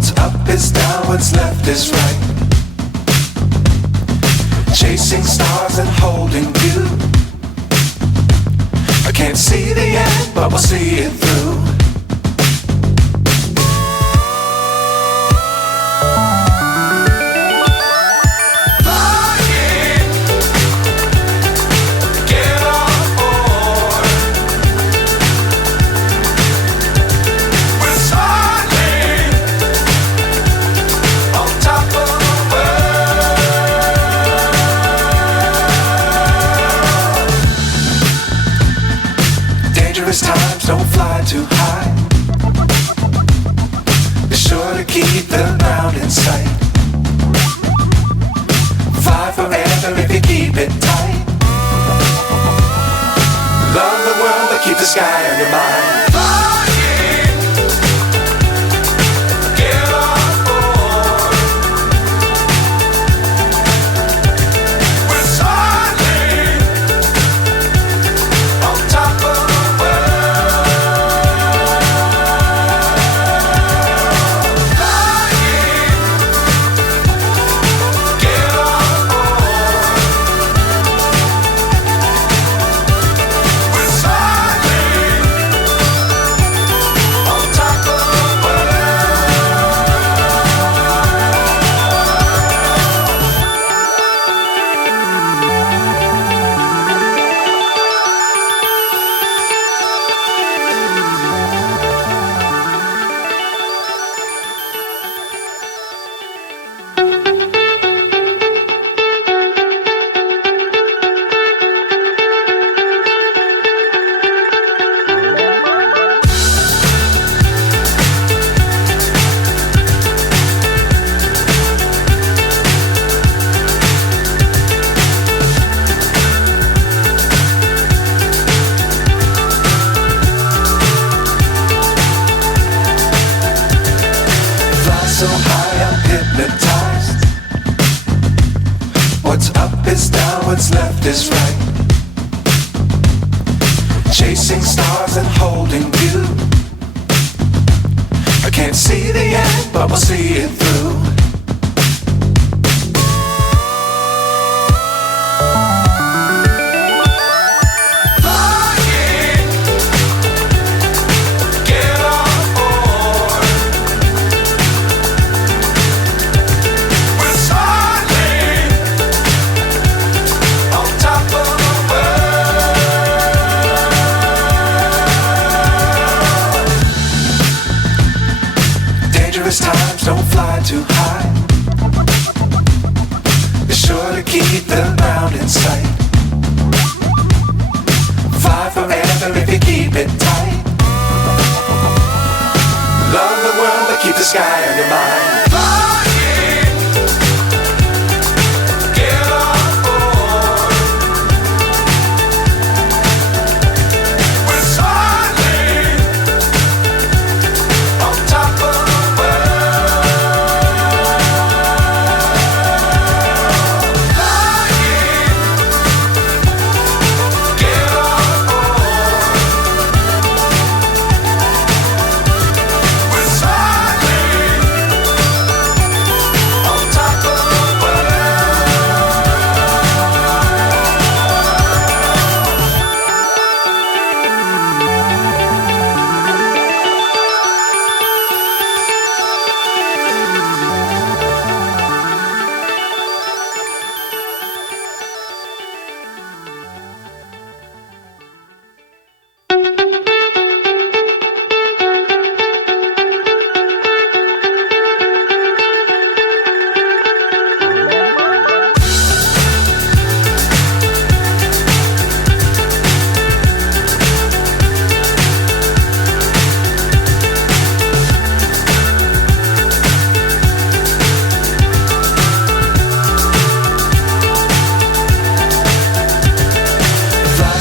What's up is down, what's left is right. Chasing stars and holding you. I can't see the end, but we'll see it through. Times don't fly too high. Be sure to keep the ground in sight. Fly forever if you keep it tight. Love the world but keep the sky on your mind. So high I'm hypnotized. What's up is down, what's left is right. Chasing stars and holding you. I can't see the end, but we'll see it through. Times don't fly too high. Be sure to keep the ground in sight. Fly forever if you keep it tight. Love the world but keep the sky on your mind.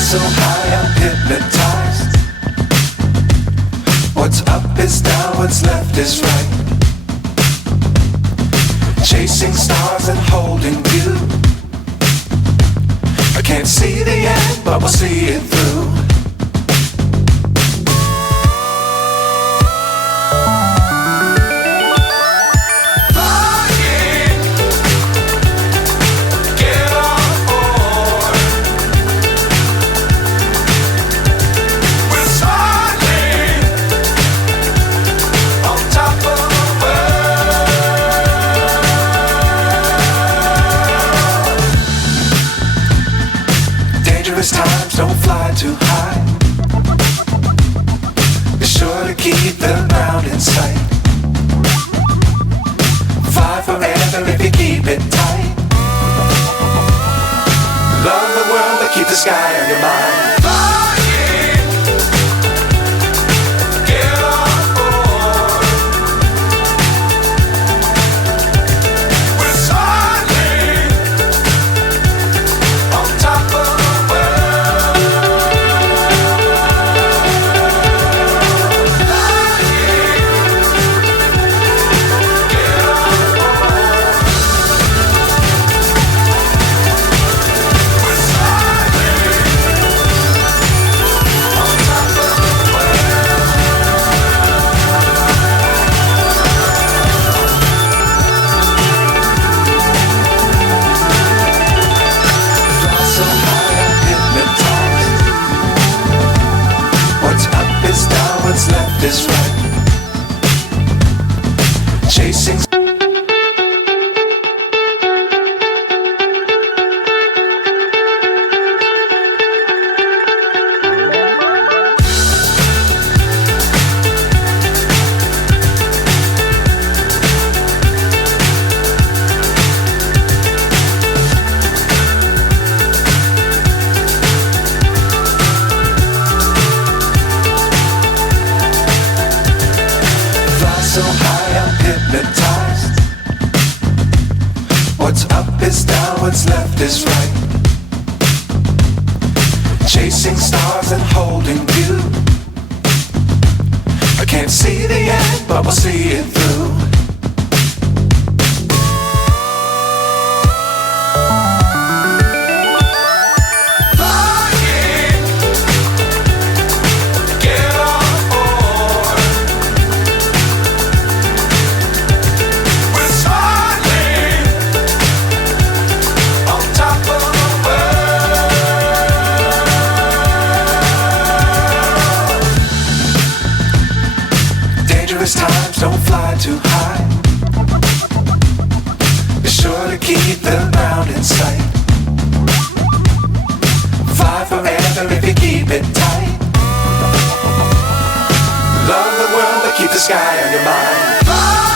So high I'm hypnotized. What's up is down, what's left is right. Chasing stars and holding you. I can't see the end, but we'll see it through. too high. Be sure to keep the ground in sight. Fly forever if you keep it tight. Love the world but keep the sky on your mind. Is right. Chasing. So high I'm hypnotized. What's up is down, what's left is right. Chasing stars and holding you. I can't see the end, but we'll see it through. Times don't fly too high. Be sure to keep the ground in sight. Fly forever if you keep it tight. Love the world but keep the sky on your mind.